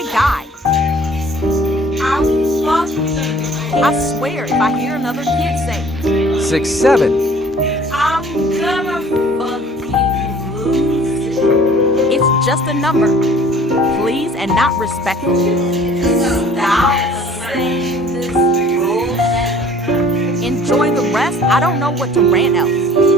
might die. I'm fucking. I swear, if I hear another kid say, 6, 7. I'm gonna fucking lose it. it's just a number. Please and not respectfully. Stop saying this bullshit. Enjoy the rest. I don't know what to rant else.